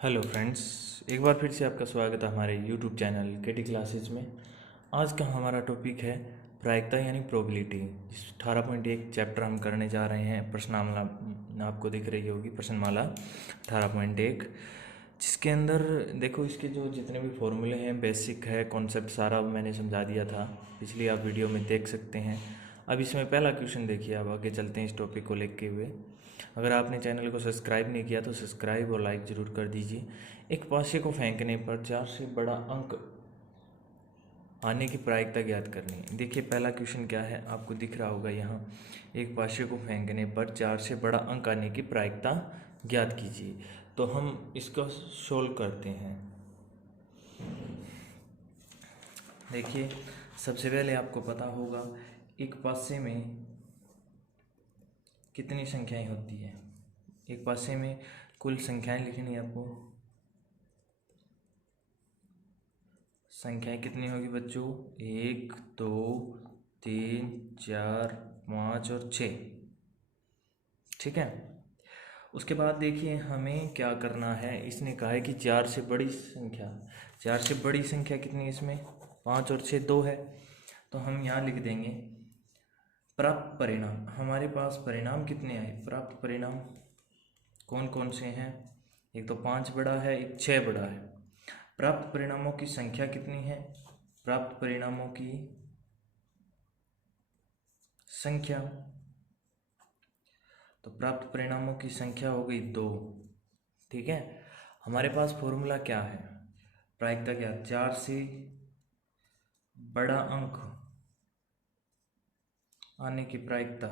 Hello friends, एक बार फिर से आपका स्वागत है हमारे यूट्यूब चैनल केटी क्लासेज में। आज का हमारा टॉपिक है प्रायिकता यानी प्रोबेबिलिटी। इस 18.1 चैप्टर हम करने जा रहे हैं। प्रश्नमाला आपको दिख रही होगी, प्रश्नमाला 18.1, जिसके अंदर देखो इसके जो जितने भी फॉर्मूले हैं, बेसिक है, कॉन्सेप्ट सारा मैंने समझा दिया था, पिछली आप वीडियो में देख सकते हैं। अब इसमें पहला क्वेश्चन देखिए, अब आगे चलते हैं इस टॉपिक को लेके हुए। अगर आपने चैनल को सब्सक्राइब नहीं किया तो सब्सक्राइब और लाइक ज़रूर कर दीजिए। एक पासे को फेंकने पर 4 से बड़ा अंक आने की प्रायिकता ज्ञात करनी है। देखिए पहला क्वेश्चन क्या है, आपको दिख रहा होगा यहाँ, एक पासे को फेंकने पर 4 से बड़ा अंक आने की प्रायिकता ज्ञात कीजिए। तो हम इसको सोल्व करते हैं। देखिए सबसे पहले आपको पता होगा एक पासे में कितनी संख्याएं होती है। एक पासे में कुल संख्याएं लिखनी है आपको। संख्याएं कितनी होगी बच्चों? 1 2 3 4 5 और 6। ठीक है। उसके बाद देखिए हमें क्या करना है। इसने कहा है कि 4 से बड़ी संख्या, 4 से बड़ी संख्या कितनी है इसमें? 5 और 6 2 है। तो हम यहाँ लिख देंगे प्राप्त परिणाम। हमारे पास परिणाम कितने आए? प्राप्त परिणाम कौन कौन से हैं? एक तो 5 बड़ा है, एक 6 बड़ा है। प्राप्त परिणामों की संख्या कितनी है? प्राप्त परिणामों की संख्या, तो प्राप्त परिणामों की संख्या हो गई 2। ठीक है। हमारे पास फॉर्मूला क्या है? प्रायिकता क्या? 4 से बड़ा अंक आने की प्रायिकता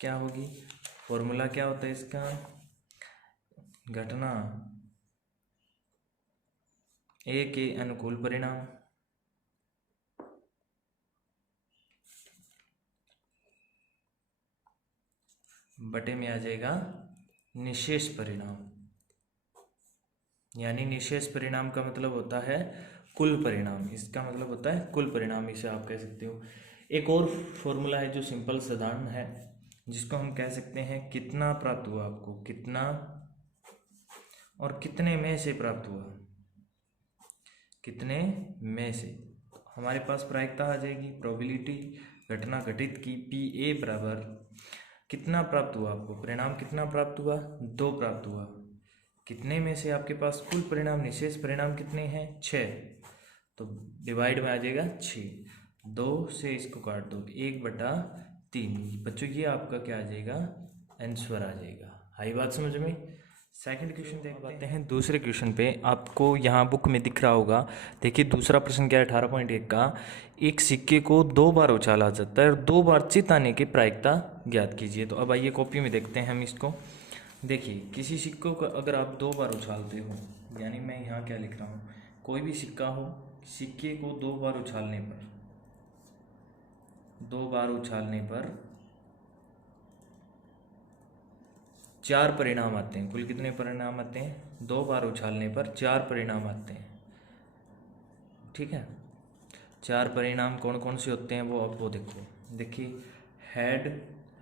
क्या होगी? फॉर्मूला क्या होता है इसका? घटना ए के अनुकूल परिणाम बटे में आ जाएगा निशेष परिणाम। यानी निशेष परिणाम का मतलब होता है कुल परिणाम। इसका मतलब होता है कुल परिणाम, इसे आप कह सकते हो। एक और फॉर्मूला है जो सिंपल साधारण है, जिसको हम कह सकते हैं कितना प्राप्त हुआ आपको, कितना और कितने में से प्राप्त हुआ, कितने में से। हमारे पास प्रायिकता आ जाएगी, प्रोबेबिलिटी घटना घटित की पी ए बराबर कितना प्राप्त हुआ आपको, परिणाम कितना प्राप्त हुआ? 2 प्राप्त हुआ। कितने में से आपके पास कुल परिणाम, निशेष परिणाम कितने हैं? 6। तो डिवाइड में आ जाएगा 6। 2 से इसको काट दो, 1/3। बच्चों ये आपका क्या आ जाएगा? आंसर आ जाएगा। आई बात समझ में? सेकंड क्वेश्चन देखते हैं। दूसरे क्वेश्चन पे आपको यहाँ बुक में दिख रहा होगा। देखिए दूसरा प्रश्न क्या है 18.1 का, एक सिक्के को 2 बार उछाला जाता है और 2 बार चित आने की प्रायिकता ज्ञात कीजिए। तो अब आइए कॉपी में देखते हैं हम इसको। देखिए किसी सिक्कों को अगर आप 2 बार उछालते हो, यानी मैं यहाँ क्या लिख रहा हूँ, कोई भी सिक्का हो, सिक्के को 2 बार उछालने पर, 2 बार उछालने पर 4 परिणाम आते हैं। कुल कितने परिणाम आते हैं? 2 बार उछालने पर 4 परिणाम आते हैं। ठीक है। 4 परिणाम कौन कौन से होते हैं वो अब वो देखो। देखिए हेड,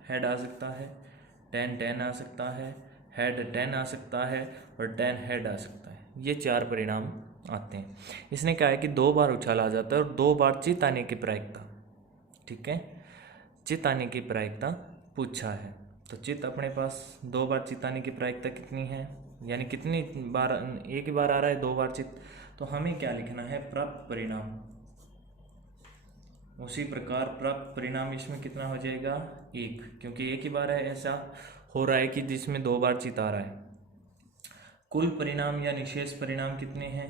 हेड आ सकता है, 10 10 आ सकता है, हेड 10 आ सकता है और 10 हेड आ सकता है। ये 4 परिणाम आते हैं। इसने कहा है कि 2 बार उछाला जाता है और 2 बार चित आने की प्रायिकता। ठीक है, चित आने की प्रायिकता पूछा है। तो चित अपने पास 2 बार चित आने की प्रायिकता कितनी है, यानी कितनी बार, एक ही बार आ रहा है 2 बार चित। तो हमें क्या लिखना है? प्राप्त परिणाम। उसी प्रकार प्राप्त परिणाम इसमें कितना हो जाएगा? 1, क्योंकि एक ही बार है, ऐसा हो रहा है कि जिसमें 2 बार चित आ रहा है। कुल परिणाम या निशेष परिणाम कितने हैं?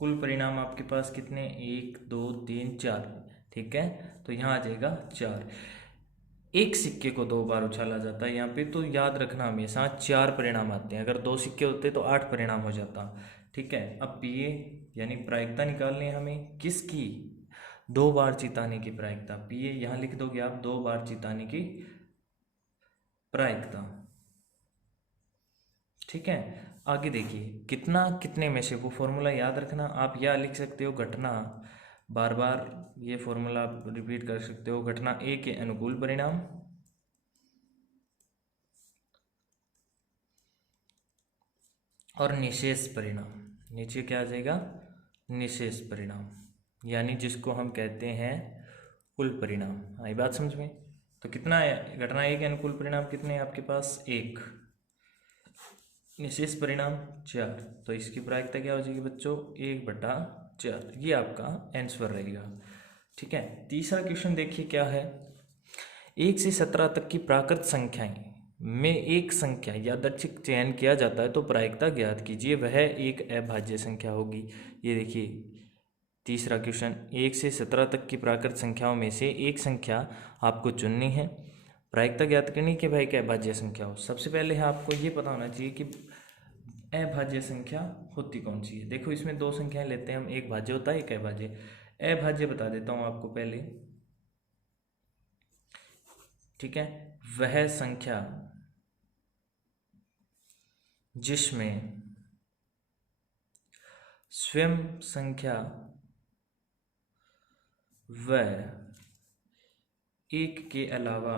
कुल परिणाम आपके पास कितने? 1 2 3 4। ठीक है, तो यहाँ आ जाएगा 4। एक सिक्के को 2 बार उछाला जाता है यहाँ पे, तो याद रखना हमेशा 4 परिणाम आते हैं। अगर 2 सिक्के होते तो 8 परिणाम हो जाता। ठीक है। अब पीए यानी प्रायिकता निकालनी है हमें, किसकी? 2 बार चिताने की प्रायिकता। पीए यहाँ लिख दोगे आप, 2 बार चिताने की प्रायिकता। ठीक है। आगे देखिए कितना कितने में से, वो फॉर्मूला याद रखना। आप यह लिख सकते हो घटना बार बार ये फॉर्मूला आप रिपीट कर सकते हो। घटना ए के अनुकूल परिणाम और निशेष परिणाम, नीचे क्या आ जाएगा, निशेष परिणाम, यानी जिसको हम कहते हैं कुल परिणाम। आई बात समझ में? तो कितना है घटना ए के अनुकूल परिणाम, कितने हैं आपके पास, 1, निशेष परिणाम 4। तो इसकी प्रायिकता क्या हो जाएगी बच्चों, 1/4। ये आपका आंसर रहेगा। ठीक है, तीसरा क्वेश्चन देखिए क्या है। 1 से 17 तक की प्राकृत संख्याएं में एक संख्या यादृच्छिक चयन किया जाता है तो प्रायिकता ज्ञात कीजिए, वह एक अभाज्य संख्या होगी। ये देखिए तीसरा क्वेश्चन, 1 से 17 तक की प्राकृत संख्याओं में से एक संख्या आपको चुननी है, प्रायिकता ज्ञात करनी कि भाई एक अभाज्य संख्या हो। सबसे पहले है आपको ये पता होना चाहिए कि अभाज्य संख्या होती कौन सी है। देखो इसमें दो संख्याएं लेते हैं हम, एक भाज्य होता है एक अभाज्य। अभाज्य बता देता हूं आपको पहले, ठीक है, वह संख्या जिसमें स्वयं संख्या व एक के अलावा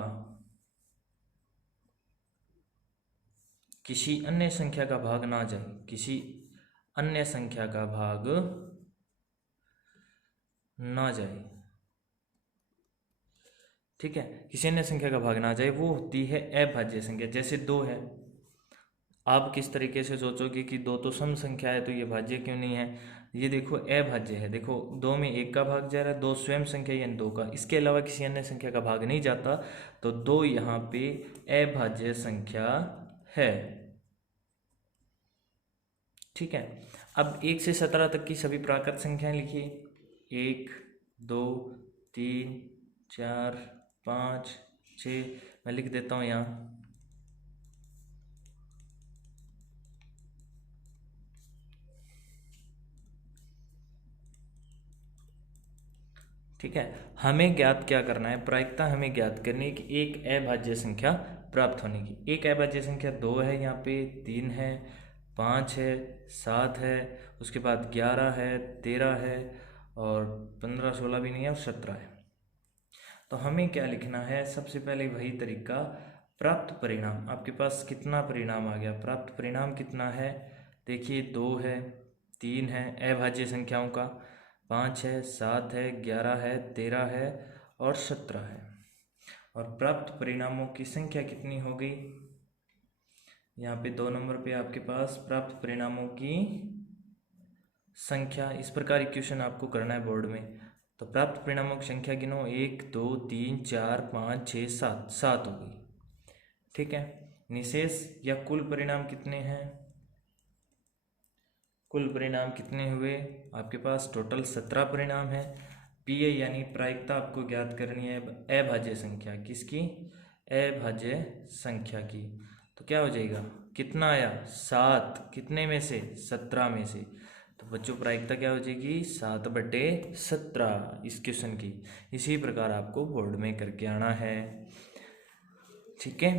किसी अन्य संख्या का भाग ना जाए, किसी अन्य संख्या का भाग ना जाए, ठीक है, किसी अन्य संख्या का भाग ना जाए, वो होती है अभाज्य संख्या। जैसे 2 है, आप किस तरीके से सोचोगे कि 2 तो सम संख्या है तो ये भाज्य क्यों नहीं है, ये देखो अभाज्य है। देखो 2 में 1 का भाग जा रहा है, 2 स्वयं संख्या यानी 2 का, इसके अलावा किसी अन्य संख्या का भाग नहीं जाता, तो 2 यहाँ पे अभाज्य संख्या है। ठीक है, अब 1 से 17 तक की सभी प्राकृत संख्याएं लिखिए, 1 2 3 4 5 6, मैं लिख देता हूँ यहाँ। ठीक है, हमें ज्ञात क्या करना है, प्रायिकता हमें ज्ञात करनी है कि एक अभाज्य संख्या प्राप्त होने की। एक अभाज्य संख्या 2 है, यहाँ पे 3 है, 5 है, 7 है, उसके बाद 11 है, 13 है, और 15 16 भी नहीं है, और 17 है। तो हमें क्या लिखना है, सबसे पहले वही तरीका, प्राप्त परिणाम। आपके पास कितना परिणाम आ गया, प्राप्त परिणाम कितना है, देखिए 2 है, 3 है अभाज्य संख्याओं का, 5 है, 7 है, 11 है, 13 है, और 17 है। और प्राप्त परिणामों की संख्या कितनी हो गई, यहाँ पे 2 नंबर पे आपके पास प्राप्त परिणामों की संख्या, इस प्रकार इक्वेशन आपको करना है बोर्ड में। तो प्राप्त परिणामों की संख्या गिनो, 1 2 3 4 5 6 7, 7 हो गई। ठीक है, निशेष या कुल परिणाम कितने हैं, कुल परिणाम कितने हुए आपके पास, टोटल 17 परिणाम है। पीए यानी प्रायिकता आपको ज्ञात करनी है अभाज्य संख्या, किसकी, अभाज्य संख्या की। तो क्या हो जाएगा, कितना आया, 7, कितने में से, 17 में से। तो बच्चों प्रायिकता क्या हो जाएगी, 7/17 इस क्वेश्चन की। इसी प्रकार आपको बोर्ड में करके आना है। ठीक है,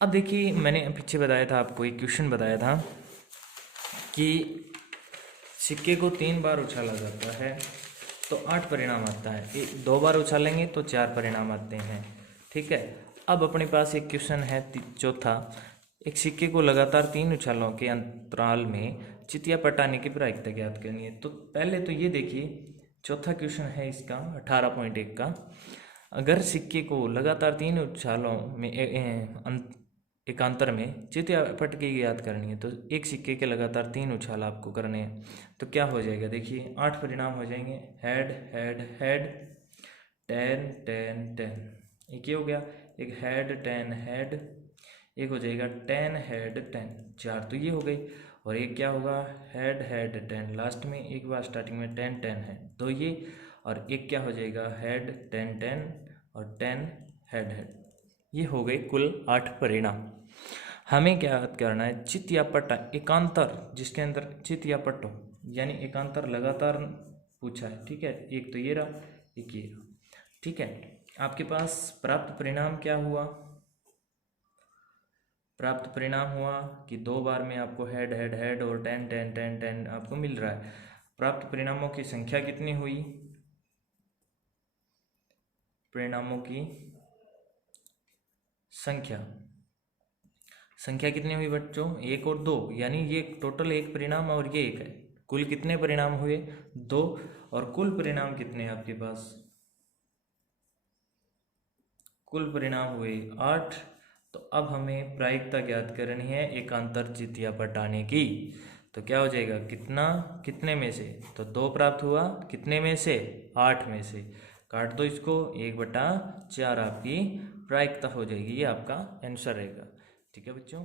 अब देखिए मैंने पीछे बताया था आपको, एक क्वेश्चन बताया था कि सिक्के को 3 बार उछाला जाता है तो 8 परिणाम आता है, 2 बार उछालेंगे तो 4 परिणाम आते हैं। ठीक है, अब अपने पास एक क्वेश्चन है चौथा, एक सिक्के को लगातार 3 उछालों के अंतराल में चितिया पटाने की प्रायिकता ज्ञात करनी है। तो पहले तो ये देखिए, चौथा क्वेश्चन है इसका 18.1 का, अगर सिक्के को लगातार 3 उछालों में एकांतर में चितिया पट की ज्ञात करनी है, तो एक सिक्के के लगातार 3 उछाल आपको करने हैं, तो क्या हो जाएगा, देखिए 8 परिणाम हो जाएंगे, हेड हेड हेड, 10 10 10, एक ये हो गया, एक हेड 10 हेड, एक हो जाएगा 10 हेड 10, 4 तो ये हो गई, और एक क्या होगा, हेड हेड 10, लास्ट में एक बार स्टार्टिंग में 10 10 है, तो ये, और एक क्या हो जाएगा, हेड 10 10 और 10 हेड हेड। ये हो गए कुल 8 परिणाम। हमें क्या याद करना है, चित या पट एकांतर, जिसके अंदर चित या पट हो, यानी एकांतर लगातार पूछा है। ठीक है, एक तो ये रहा, एक ये रहा। ठीक है, आपके पास प्राप्त परिणाम क्या हुआ, प्राप्त परिणाम हुआ कि 2 बार में आपको हेड हेड हेड और 10 10 10 10 आपको मिल रहा है। प्राप्त परिणामों की संख्या कितनी हुई, परिणामों की संख्या। संख्या कितनी हुई बच्चों? 1 और 2, यानी ये टोटल एक परिणाम और ये एक है। कुल कितने परिणाम हुए? 2। और कुल परिणाम कितने हैं आपके पास? कुल परिणाम हुए 8। तो अब हमें प्रायिकता ज्ञात करनी है एकांतर चितिया पटाने की। तो क्या हो जाएगा? कितना कितने में से? तो 2 प्राप्त हुआ, कितने में से? 8 में से। काट दो इसको, 1/4 आपकी प्रायिकता हो जाएगी। ये आपका आंसर रहेगा। ठीक है बच्चों।